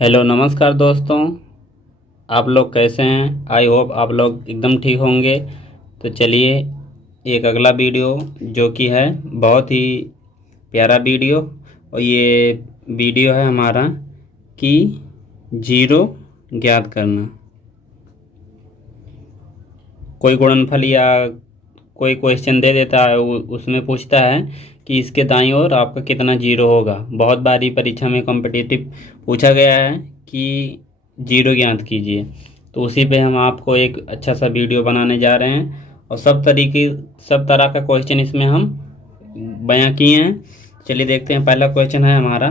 Hello नमस्कार दोस्तों। आप लोग कैसे हैं? आई होप आप लोग एकदम ठीक होंगे। तो चलिए एक अगला वीडियो जो कि है बहुत ही प्यारा वीडियो, और ये वीडियो है हमारा कि जीरो ज्ञात करना। कोई गुणनफल या कोई क्वेश्चन दे देता है, उसमें पूछता है कि इसके दाईं ओर आपका कितना जीरो होगा। बहुत बारी परीक्षा में कॉम्पिटिटिव पूछा गया है कि जीरो ज्ञात कीजिए। तो उसी पे हम आपको एक अच्छा सा वीडियो बनाने जा रहे हैं, और सब तरह का क्वेश्चन इसमें हम बयां किए हैं। चलिए देखते हैं। पहला क्वेश्चन है हमारा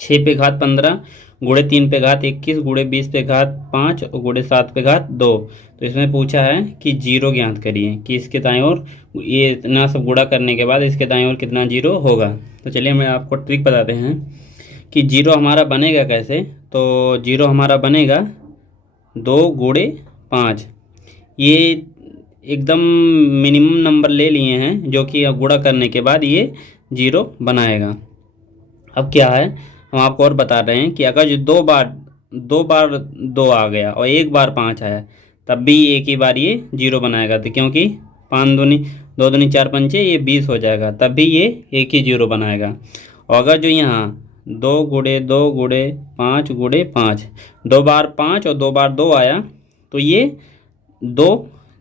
6 पे घात 15 गुणे 3 पे घात 21 गुणे 20 पे घात 5 और गुणे 7 पे घात 2। तो इसमें पूछा है कि जीरो ज्ञात करिए कि इसके दाईं ओर ये इतना सब गुणा करने के बाद इसके दाईं ओर कितना जीरो होगा। तो चलिए मैं आपको ट्रिक बताते हैं कि जीरो हमारा बनेगा कैसे। तो जीरो हमारा बनेगा 2 गुणे 5। ये एकदम मिनिमम नंबर ले लिए हैं जो कि गुणा करने के बाद ये जीरो बनाएगा। अब क्या है, हम आपको और बता रहे हैं कि अगर जो दो बार दो आ गया और एक बार 5 आया, तब भी एक ही बार ये जीरो बनाएगा। तो क्योंकि 5 दूनी 2 दूनी 4 पंचे ये 20 हो जाएगा, तब भी ये एक ही जीरो बनाएगा। और अगर जो यहाँ 2 गुणे 2 गुणे 5 गुणे 5 2 बार 5 और 2 बार 2 आया, तो ये 2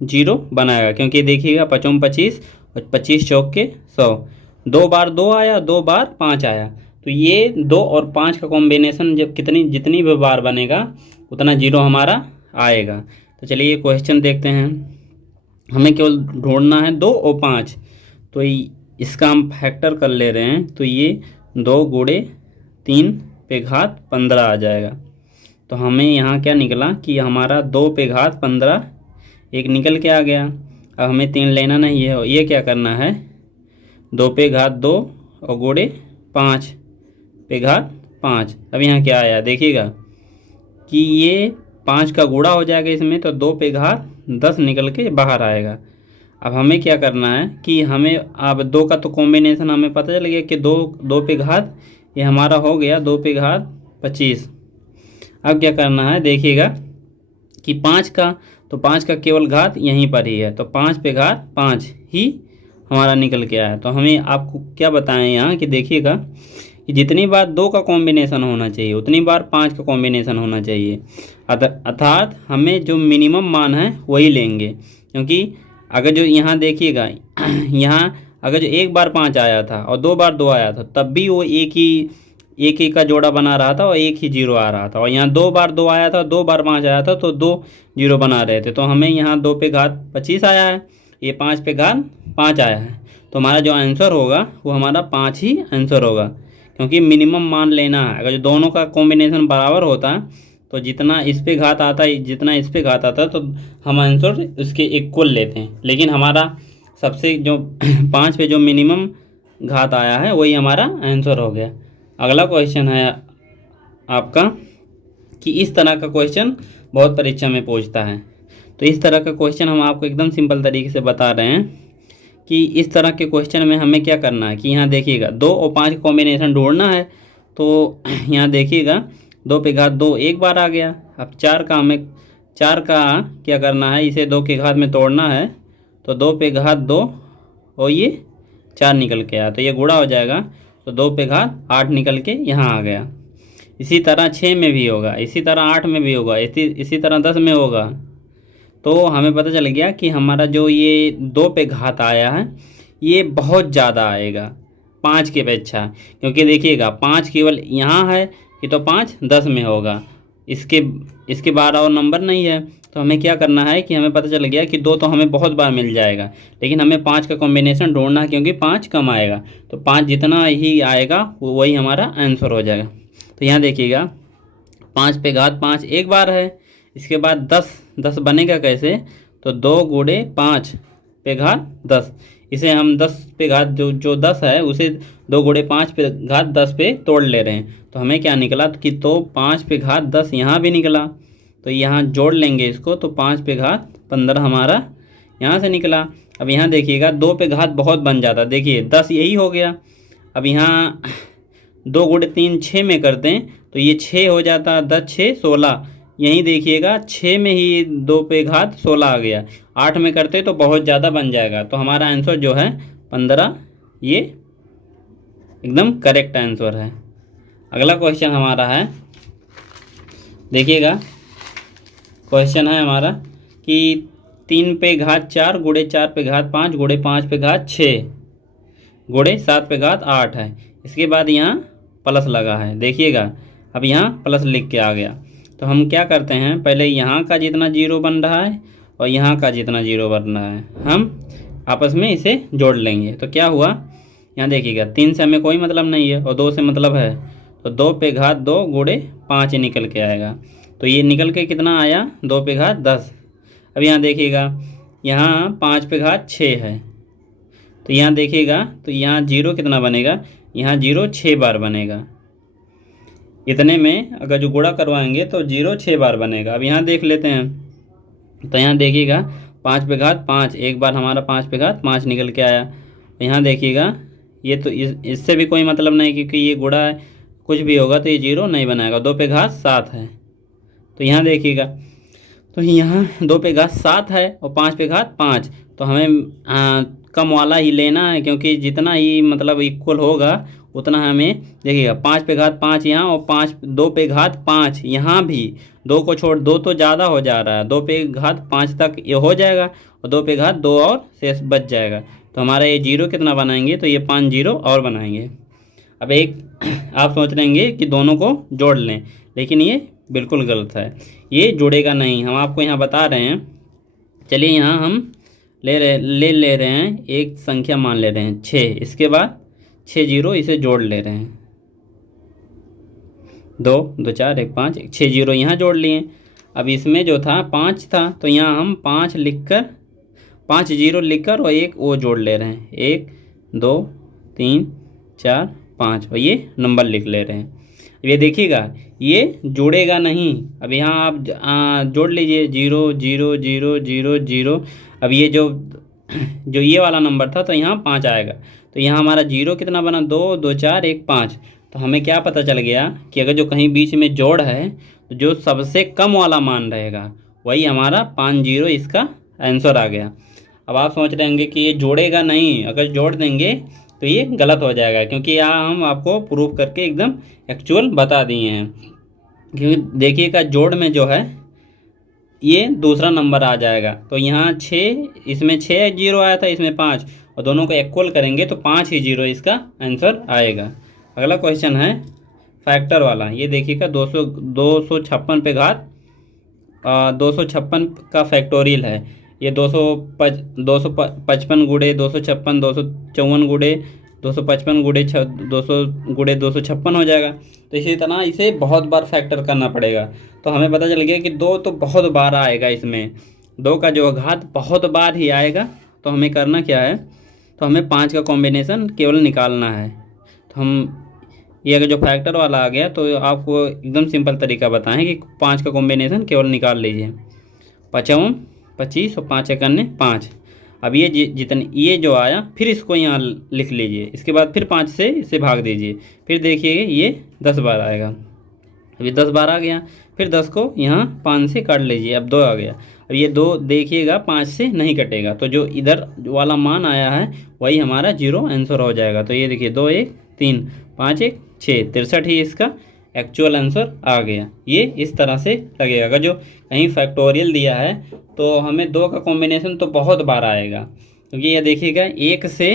जीरो बनाएगा। क्योंकि देखिएगा 5 25 और 25 चौक के 100। 2 बार 2 आया, 2 बार 5 आया, तो ये 2 और 5 का कॉम्बिनेशन जब जितनी भी बार बनेगा उतना जीरो हमारा आएगा। तो चलिए ये क्वेश्चन देखते हैं। हमें केवल ढूंढना है 2 और 5। तो इसका हम फैक्टर कर ले रहे हैं, तो ये 2 गुणे 3 पे घात 15 आ जाएगा। तो हमें यहाँ क्या निकला कि हमारा 2 पे घात 15 एक निकल के आ गया। अब हमें 3 लेना नहीं है, ये क्या करना है 2 पे घात 2 और गुणे 5 पे घात 5। अब यहाँ क्या आया देखिएगा कि ये 5 का गुणा हो जाएगा इसमें, तो 2 पे घात 10 निकल के बाहर आएगा। अब हमें क्या करना है कि हमें अब 2 का तो कॉम्बिनेशन हमें पता चल गया कि 2 पे घात ये हमारा हो गया 2 पे घात 25। अब क्या करना है देखिएगा कि 5 का केवल घात यहीं पर ही है, तो 5 पे घात 5 ही हमारा निकल के आया। तो हमें आपको क्या बताएं यहाँ कि देखिएगा कि जितनी बार 2 का कॉम्बिनेशन होना चाहिए उतनी बार 5 का कॉम्बिनेशन होना चाहिए। अर्थात हमें जो मिनिमम मान है वही लेंगे। क्योंकि अगर जो यहाँ देखिएगा यहाँ अगर जो एक बार 5 आया था और 2 बार 2 आया था, तब भी वो एक ही का जोड़ा बना रहा था और एक ही जीरो आ रहा था। और यहाँ 2 बार 2 आया था, 2 बार 5 आया था, तो 2 जीरो बना रहे थे। तो हमें यहाँ 2 पे घात 25 आया है, ये 5 पे घात 5 आया है। तो हमारा जो आंसर होगा वो हमारा 5 ही आंसर होगा। क्योंकि मिनिमम मान लेना है। अगर जो दोनों का कॉम्बिनेशन बराबर होता तो जितना इस पे घात आता है जितना इस पे घात आता तो हम आंसर उसके इक्वल लेते हैं। लेकिन हमारा सबसे जो 5 पे जो मिनिमम घात आया है वही हमारा आंसर हो गया। अगला क्वेश्चन है आपका कि इस तरह का क्वेश्चन बहुत परीक्षा में पूछता है। तो इस तरह का क्वेश्चन हम आपको एकदम सिंपल तरीके से बता रहे हैं कि इस तरह के क्वेश्चन में हमें क्या करना है कि यहाँ देखिएगा 2 और 5 का कॉम्बिनेशन ढूंढना है। तो यहाँ देखिएगा 2 पे घात 2 एक बार आ गया। अब 4 का क्या करना है, इसे 2 के घात में तोड़ना है। तो 2 पे घात 2 और ये 4 निकल के आया, तो ये गुणा हो जाएगा। तो 2 पे घात 8 निकल के यहाँ आ गया। इसी तरह 6 में भी होगा, इसी तरह 8 में भी होगा, इसी तरह 10 में होगा। तो हमें पता चल गया कि हमारा जो ये 2 पे घात आया है ये बहुत ज़्यादा आएगा 5 के अपेक्षा। क्योंकि देखिएगा 5 केवल यहाँ है कि तो 5 10 में होगा, इसके 12 और नंबर नहीं है। तो हमें क्या करना है कि हमें पता चल गया कि 2 तो हमें बहुत बार मिल जाएगा, लेकिन हमें 5 का कॉम्बिनेशन ढूंढना है। क्योंकि 5 कम आएगा, तो 5 जितना ही आएगा वही हमारा आंसर हो जाएगा। तो यहाँ देखिएगा 5 पे घात 5 एक बार है, इसके बाद 10 बनेगा कैसे, तो 2 गुणे 5 पे घात 10। इसे हम 10 पे घात जो 10 है उसे 2 गुणे 5 पे घात 10 पे तोड़ ले रहे हैं। तो हमें क्या निकला कि तो 5 पे घात 10 यहाँ भी निकला। तो यहाँ जोड़ लेंगे इसको, तो 5 पे घात 15 हमारा यहाँ से निकला। अब यहाँ देखिएगा 2 पे घात बहुत बन जाता, देखिए 10 यही हो गया। अब यहाँ 2 गुणे 3 6 में करते हैं, तो तो ये 6 हो जाता, 10 6 16। यहीं देखिएगा 6 में ही 2 पे घात 16 आ गया। 8 में करते तो बहुत ज़्यादा बन जाएगा। तो हमारा आंसर जो है 15 ये एकदम करेक्ट आंसर है। अगला क्वेश्चन हमारा है, देखिएगा क्वेश्चन है हमारा कि 3 पे घात 4 गुणे 4 पे घात 5 गुणे 5 पे घात 6 गुणे 7 पे घात 8 है। इसके बाद यहाँ प्लस लगा है, देखिएगा अब यहाँ प्लस लिख के आ गया। तो हम क्या करते हैं, पहले यहाँ का जितना जीरो बन रहा है और यहाँ का जितना जीरो बन रहा है हम आपस में इसे जोड़ लेंगे। तो क्या हुआ, यहाँ देखिएगा 3 से हमें कोई मतलब नहीं है और 2 से मतलब है, तो 2 पे घात 2 गुणे 5 निकल के आएगा। तो ये निकल के कितना आया, 2 पे घात 10। अब यहाँ देखिएगा यहाँ 5 पे घात 6 है, तो यहाँ देखिएगा तो यहाँ जीरो कितना बनेगा, यहाँ जीरो 6 बार बनेगा। इतने में अगर जो गुणा करवाएंगे तो जीरो 6 बार बनेगा। अब यहाँ देख लेते हैं, तो यहाँ देखिएगा 5 पे घात 5, एक बार हमारा 5 पे घात 5 निकल के आया। तो यहाँ देखिएगा ये तो इससे भी कोई मतलब नहीं, क्योंकि ये गुणा है, कुछ भी होगा तो ये जीरो नहीं बनाएगा। 2 पे घात 7 है, तो यहाँ देखिएगा तो यहाँ 2 पे घात 7 है और 5 पे घात 5, तो हमें कम वाला ही लेना है, क्योंकि जितना ही मतलब इक्वल होगा उतना हमें, देखिएगा 5 पे घात 5 यहाँ और 2 पे घात 5 यहाँ भी, 2 को छोड़ 2 तो ज़्यादा हो जा रहा है, 2 पे घात 5 तक ये हो जाएगा और 2 पे घात 2 और शेष बच जाएगा। तो हमारा ये जीरो कितना बनाएंगे, तो ये 5 जीरो और बनाएंगे। अब एक आप सोच लेंगे कि दोनों को जोड़ लें, लेकिन ये बिल्कुल गलत है, ये जुड़ेगा नहीं। हम आपको यहाँ बता रहे हैं, चलिए यहाँ हम ले रहे हैं एक संख्या मान ले रहे हैं 6, इसके बाद 6 जीरो इसे जोड़ ले रहे हैं, 2 2 4 1 5, 6 जीरो यहाँ जोड़ लिए। अब इसमें जो था 5 था, तो यहाँ हम 5 लिखकर 5 जीरो लिखकर और एक वो जोड़ ले रहे हैं, 1 2 3 4 5 और ये नंबर लिख ले रहे हैं। ये देखिएगा ये जुड़ेगा नहीं। अब यहाँ आप जोड़ लीजिए 0 0 0 0 0। अब ये जो ये वाला नंबर था तो यहाँ 5 आएगा, तो यहाँ हमारा जीरो कितना बना, 2 2 4 1 5। तो हमें क्या पता चल गया कि अगर जो कहीं बीच में जोड़ है तो जो सबसे कम वाला मान रहेगा वही हमारा 5 जीरो इसका आंसर आ गया। अब आप सोच रहे होंगे कि ये जोड़ेगा नहीं, अगर जोड़ देंगे तो ये गलत हो जाएगा, क्योंकि यहाँ हम आपको प्रूफ करके एकदम एक्चुअल बता दिए हैं। क्योंकि देखिएगा जोड़ में जो है ये दूसरा नंबर आ जाएगा, तो यहाँ 6, इसमें 6 जीरो आया था, इसमें 5, और दोनों को इक्वल करेंगे तो 5 ही जीरो इसका आंसर आएगा। अगला क्वेश्चन है फैक्टर वाला, ये देखिएगा 256 पे घात 256 का फैक्टोरियल है। ये 255 गुणे 256, 254 गुणे 255 गुणे 200 गुणे 256 हो जाएगा। तो इसी तरह इसे बहुत बार फैक्टर करना पड़ेगा। तो हमें पता चल गया कि 2 तो बहुत बार आएगा, इसमें 2 का जो घात बहुत बार ही आएगा। तो हमें करना क्या है, तो हमें 5 का कॉम्बिनेशन केवल निकालना है। तो हम ये अगर जो फैक्टर वाला आ गया तो आपको एकदम सिंपल तरीका बताएं कि 5 का कॉम्बिनेशन केवल निकाल लीजिए। 5 25 और 5 एकन्ने 5। अब ये जितने ये जो आया फिर इसको यहाँ लिख लीजिए, इसके बाद फिर 5 से इसे भाग दीजिए, फिर देखिए ये 10 बार आएगा। अभी 10 बार आ गया, फिर 10 को यहाँ 5 से काट लीजिए, अब 2 आ गया। अब ये 2 देखिएगा 5 से नहीं कटेगा, तो जो इधर वाला मान आया है वही हमारा जीरो आंसर हो जाएगा। तो ये देखिए 2 1 3 5 1 6 63 ही इसका एक्चुअल आंसर आ गया। ये इस तरह से लगेगा। अगर जो कहीं फैक्टोरियल दिया है तो हमें 2 का कॉम्बिनेशन तो बहुत बार आएगा, क्योंकि ये देखिएगा 1 से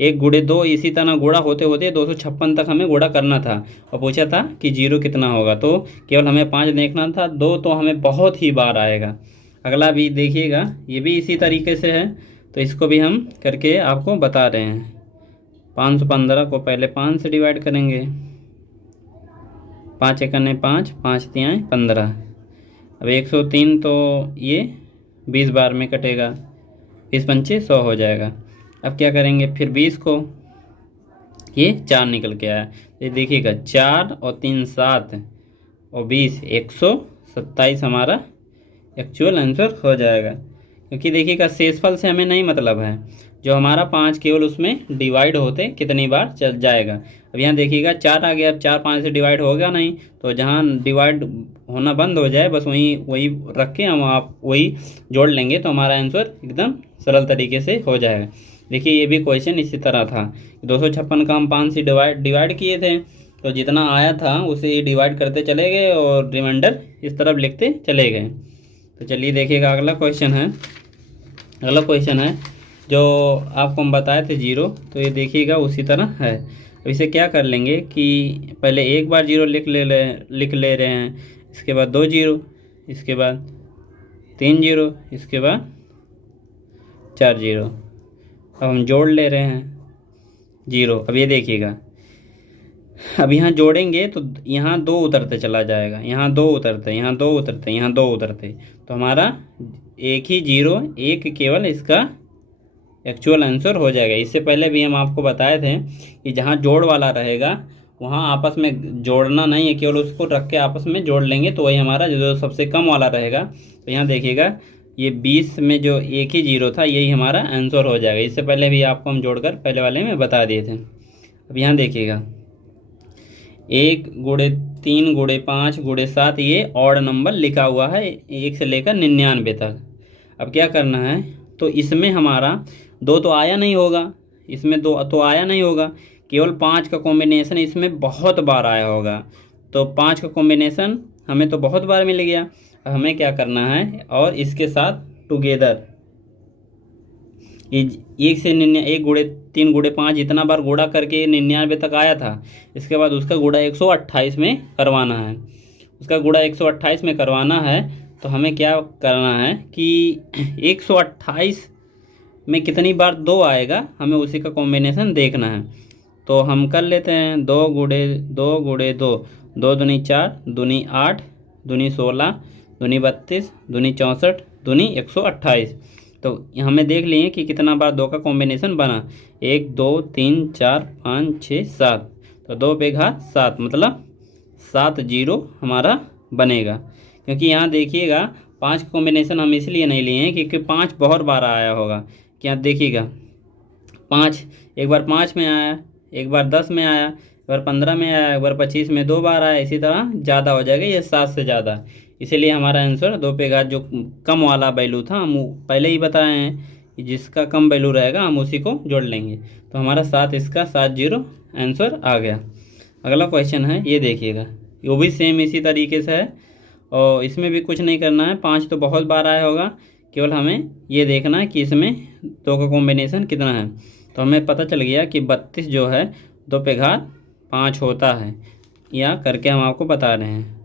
1 गुणे 2 इसी तरह गुणा होते होते 256 तक हमें गुणा करना था और पूछा था कि जीरो कितना होगा, तो केवल हमें 5 देखना था। 2 तो हमें बहुत ही बार आएगा। अगला भी देखिएगा, ये भी इसी तरीके से है, तो इसको भी हम करके आपको बता रहे हैं। 515 को पहले 5 से डिवाइड करेंगे, 5 एकन्ने 5, 5 तिहाई 15। अब 103 तो ये 20 बार में कटेगा, 20 पंचे 100 हो जाएगा। अब क्या करेंगे, फिर 20 को, ये 4 निकल के आया, ये देखिएगा 4 और 3 7 और 20 127 हमारा एक्चुअल आंसर हो जाएगा। क्योंकि देखिएगा शेषफल से हमें नहीं मतलब है, जो हमारा 5 केवल उसमें डिवाइड होते कितनी बार चल जाएगा। अब यहाँ देखिएगा 4 आ गया, अब 4 5 से डिवाइड होगा नहीं, तो जहाँ डिवाइड होना बंद हो जाए बस वहीं वही रख के हम आप वही जोड़ लेंगे तो हमारा आंसर एकदम सरल तरीके से हो जाएगा। देखिए ये भी क्वेश्चन इसी तरह था, 256 का हम 5 से डिवाइड किए थे, तो जितना आया था उसे ही डिवाइड करते चले गए और रिमाइंडर इस तरफ लिखते चले गए। तो चलिए देखिएगा अगला क्वेश्चन है। अगला क्वेश्चन है जो आपको हम बताए थे 0, तो ये देखिएगा उसी तरह है। अब इसे क्या कर लेंगे कि पहले एक बार 0 लिख ले रहे हैं, इसके बाद 2 0, इसके बाद 3 0, इसके बाद 4 0। अब हम जोड़ ले रहे हैं 0। अब ये देखिएगा, अब यहाँ जोड़ेंगे तो यहाँ 2 उतरते चला जाएगा, यहाँ 2 उतरते, यहाँ 2 उतरते, यहाँ 2 उतरते, तो हमारा एक ही 0 एक केवल इसका एक्चुअल आंसर हो जाएगा। इससे पहले भी हम आपको बताए थे कि जहाँ जोड़ वाला रहेगा वहाँ आपस में जोड़ना नहीं है, केवल उसको रख के आपस में जोड़ लेंगे तो वही हमारा जो सबसे कम वाला रहेगा। तो यहाँ देखिएगा ये 20 में जो एक ही 0 था यही हमारा आंसर हो जाएगा। इससे पहले भी आपको हम जोड़कर पहले वाले में बता दिए थे। अब यहाँ देखिएगा 1 गुणे 3 गुणे 5 गुणे 7, ये ऑड नंबर लिखा हुआ है 1 से लेकर 99 तक। अब क्या करना है, तो इसमें हमारा 2 तो आया नहीं होगा, इसमें 2 तो आया नहीं होगा, केवल 5 का कॉम्बिनेशन इसमें बहुत बार आया होगा, तो 5 का कॉम्बिनेशन हमें तो बहुत बार मिल गया। अब हमें क्या करना है, और इसके साथ टुगेदर 1 से 1 गुणे 3 गुणे 5 जितना बार गुणा करके 99 तक आया था, इसके बाद उसका गुणा 128 में करवाना है। उसका गुणा 128 में करवाना है, तो हमें क्या करना है कि 128 में कितनी बार 2 आएगा हमें उसी का कॉम्बिनेशन देखना है। तो हम कर लेते हैं 2 गुणे 2 गुणे 2, 2 दूनी 4, दूनी 8, दूनी 16, दूनी 32, दूनी 64, दूनी 128। तो हमें देख लिए कि कितना बार 2 का कॉम्बिनेशन बना, 1 2 3 4 5 6 7, तो 2 पे घात 7 मतलब 7 0 हमारा बनेगा। क्योंकि यहाँ देखिएगा 5 का कॉम्बिनेशन हम इसलिए नहीं लिए हैं क्योंकि 5 बहुत बार आया होगा। क्या देखिएगा 5 एक बार 5 में आया, एक बार 10 में आया, एक बार 15 में आया, एक बार 25 में 2 बार आया, इसी तरह ज़्यादा हो जाएगा, ये 7 से ज़्यादा। इसीलिए हमारा आंसर 2 पे घात जो कम वाला वैल्यू था हम पहले ही बताए हैं कि जिसका कम वैल्यू रहेगा हम उसी को जोड़ लेंगे। तो हमारा 7 इसका 7 0 आंसर आ गया। अगला क्वेश्चन है, ये देखिएगा, वो भी सेम इसी तरीके से है और इसमें भी कुछ नहीं करना है। 5 तो बहुत बार आया होगा, केवल हमें ये देखना है कि इसमें 2 का कॉम्बिनेशन कितना है। तो हमें पता चल गया कि 32 जो है 2 पे घात 5 होता है, या करके हम आपको बता रहे हैं।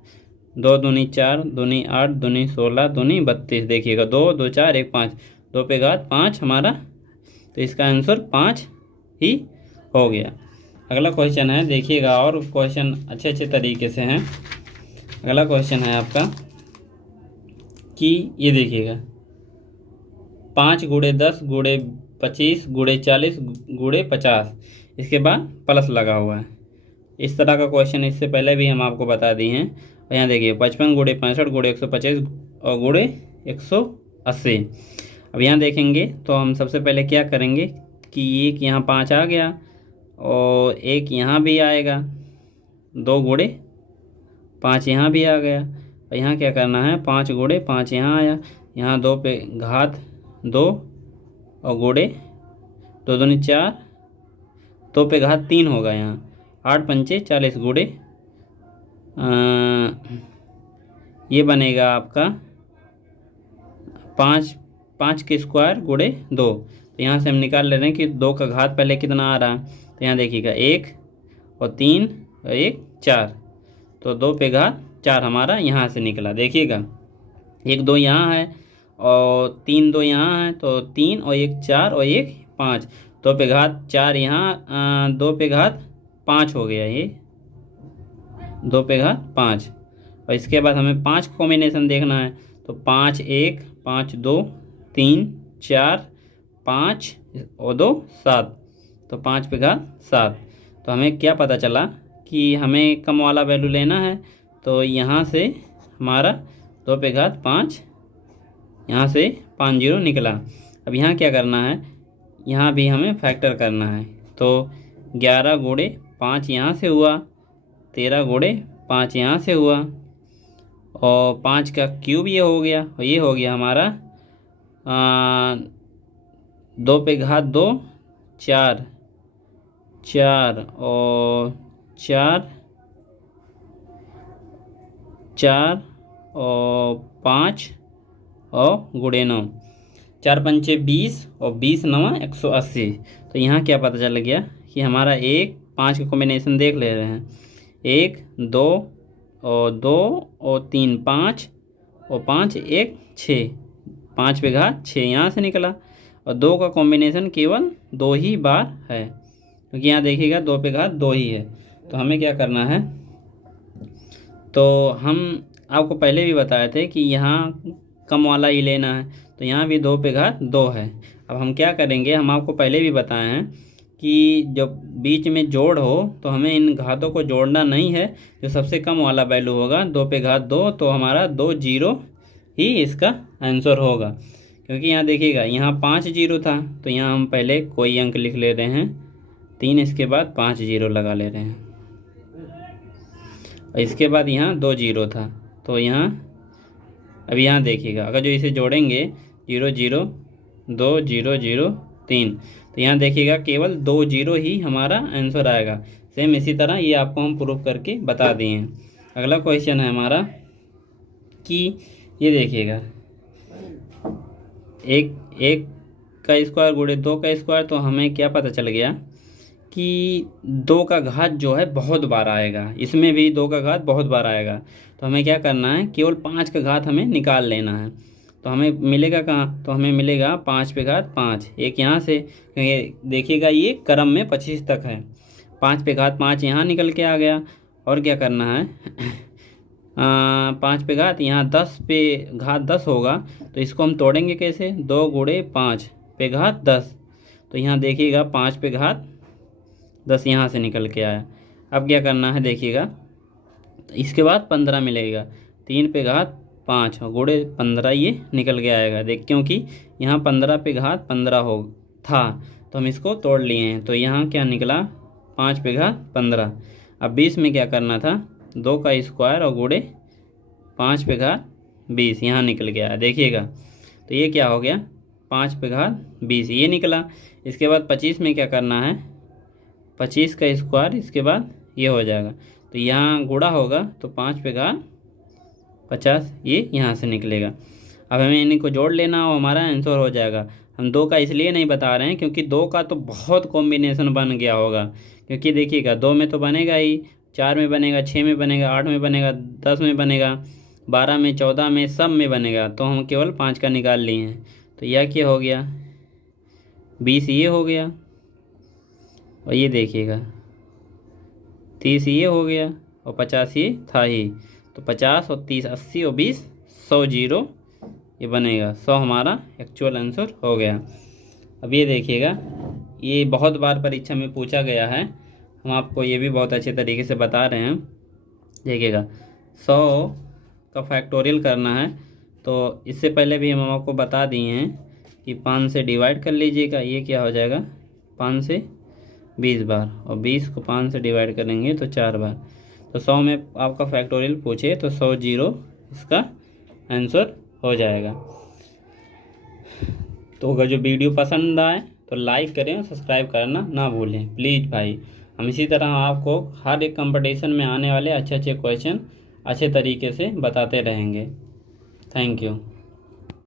2 दूनी 4, दूनी 8, दूनी 16, दूनी 32, देखिएगा 2 2 4 1 5, 2 पे घात 5 हमारा, तो इसका आंसर 5 ही हो गया। अगला क्वेश्चन है, देखिएगा और क्वेश्चन अच्छे अच्छे तरीके से हैं। अगला क्वेश्चन है आपका कि ये देखिएगा 5 गुणे 10 गुणे 25 गुणे 40 गुणे 50, इसके बाद प्लस लगा हुआ है। इस तरह का क्वेश्चन इससे पहले भी हम आपको बता दिए हैं। और यहाँ देखिए 55 गुणे 65 गुणे 125 और गुणे 180। अब यहाँ देखेंगे तो हम सबसे पहले क्या करेंगे कि एक यहाँ 5 आ गया और एक यहाँ भी आएगा, 2 गुणे 5 यहाँ भी आ गया। और यहाँ क्या करना है, 5 गुणे 5 यहाँ आया, यहाँ 2 पे घात 2 और गुणे 2 दूनी 4, 2 पे घात 3 होगा, यहाँ 8 पंचे 40 गुणे ये बनेगा आपका 5 के स्क्वायर गुणे 2। तो यहाँ से हम निकाल ले रहे हैं कि 2 का घात पहले कितना आ रहा है। तो यहाँ देखिएगा 1 और 3 और 1 4, तो 2 पे घात 4 हमारा यहाँ से निकला। देखिएगा 1 2 यहाँ है और 3 2 यहाँ है, तो 3 और 1 4 और 1 5, 2 पे घात 4 यहाँ 2 पे घात 5 हो गया, ये 2 पे घात 5। और इसके बाद हमें 5 कॉम्बिनेशन देखना है, तो 5 1 5 2 3 4 5 और 2 7, तो 5 पे घात 7। तो हमें क्या पता चला कि हमें कम वाला वैल्यू लेना है, तो यहाँ से हमारा 2 पे घात 5, यहाँ से 5 0 निकला। अब यहाँ क्या करना है, यहाँ भी हमें फैक्टर करना है। तो 11 गुणे 5 यहाँ से हुआ, 13 गुणे 5 यहाँ से हुआ, और 5 का क्यूब ये हो गया, और ये हो गया हमारा 2 पे घात 2 4, 4 और 4, 4 और 5 और गुणे 9, 4 पंचे 20 और 20 9 180। तो यहाँ क्या पता चल गया कि हमारा 1 5 का कॉम्बिनेशन देख ले रहे हैं, 1 2 और 2 और 3 5 और 5 1 6, 5 पे घात 6 यहाँ से निकला, और 2 का कॉम्बिनेशन केवल 2 ही बार है, क्योंकि यहाँ देखिएगा 2 पे घात 2 ही है। तो हमें क्या करना है, तो हम आपको पहले भी बताए थे कि यहाँ कम वाला ही लेना है, तो यहाँ भी 2 पे घात 2 है। अब हम क्या करेंगे, हम आपको पहले भी बताए हैं कि जब बीच में जोड़ हो तो हमें इन घातों को जोड़ना नहीं है, जो सबसे कम वाला वैल्यू होगा 2 पे घात 2, तो हमारा 2 जीरो ही इसका आंसर होगा। क्योंकि यहाँ देखिएगा यहाँ 5 जीरो था, तो यहाँ हम पहले कोई अंक लिख ले रहे हैं 3, इसके बाद 5 जीरो लगा ले रहे हैं, और इसके बाद यहाँ 2 जीरो था, तो यहाँ अब यहाँ देखिएगा अगर जो इसे जोड़ेंगे 0 0 2 0 0 3, तो यहाँ देखिएगा केवल 2 जीरो ही हमारा आंसर आएगा। सेम इसी तरह ये आपको हम प्रूफ करके बता दिए हैं। अगला क्वेश्चन है हमारा कि ये देखिएगा 1 का स्क्वायर गुणे 2 का स्क्वायर, तो हमें क्या पता चल गया कि 2 का घात जो है बहुत बार आएगा, इसमें भी 2 का घात बहुत बार आएगा। तो हमें क्या करना है, केवल 5 का घात हमें निकाल लेना है। तो हमें मिलेगा कहाँ, तो हमें मिलेगा 5 पे घात 5, एक यहाँ से, देखिएगा ये क्रम में 25 तक है, 5 पे घात 5 यहाँ निकल के आ गया। और क्या करना है 5 पे घात यहाँ 10 पे घात 10 होगा, तो इसको हम तोड़ेंगे कैसे, 2 गुणे 5 पे घात 10, तो यहाँ देखिएगा 5 पे घात 10 यहाँ से निकल के आया। अब क्या करना है देखिएगा, इसके बाद 15 मिलेगा, 3 पे घात 5 और गुणे 15 ये निकल के आएगा। देख क्योंकि यहाँ 15 पे घात 15 हो था, तो हम इसको तोड़ लिए हैं, तो यहाँ क्या निकला 5 पे घात 15। अब 20 में क्या करना था, 2 का स्क्वायर और गुणे 5 पे घात 20 यहाँ निकल गया, देखिएगा। तो ये क्या हो गया 5 पे घात 20 ये निकला। इसके बाद 25 में क्या करना है, 25 का स्क्वायर, इसके बाद ये हो जाएगा, तो यहाँ गुणा होगा तो 5 पे घात 50 ये यहाँ से निकलेगा। अब हमें इन्हीं को जोड़ लेना और हमारा आंसर हो जाएगा। हम 2 का इसलिए नहीं बता रहे हैं क्योंकि 2 का तो बहुत कॉम्बिनेशन बन गया होगा, क्योंकि देखिएगा 2 में तो बनेगा ही, 4 में बनेगा, 6 में बनेगा, 8 में बनेगा, 10 में बनेगा, 12 में, 14 में, सब में बनेगा। तो हम केवल 5 का निकाल लिए हैं, तो यह क्या हो गया 20 ये हो गया, और ये देखिएगा 30 ये हो गया, और 50 ये था ही। तो 50 और 30 80 और 20 100 जीरो ये बनेगा, 100 हमारा एक्चुअल आंसर हो गया। अब ये देखिएगा ये बहुत बार परीक्षा में पूछा गया है, हम आपको ये भी बहुत अच्छे तरीके से बता रहे हैं। देखिएगा 100 का फैक्टोरियल करना है, तो इससे पहले भी हम आपको बता दिए हैं कि 5 से डिवाइड कर लीजिएगा, ये क्या हो जाएगा 5 से 20 बार, और 20 को 5 से डिवाइड करेंगे तो 4 बार। तो 100 में आपका फैक्टोरियल पूछे तो 100 जीरो इसका आंसर हो जाएगा। तो अगर जो वीडियो पसंद आए तो लाइक करें और सब्सक्राइब करना ना भूलें प्लीज़ भाई। हम इसी तरह आपको हर एक कंपटीशन में आने वाले अच्छे अच्छे क्वेश्चन अच्छे तरीके से बताते रहेंगे। Thank you.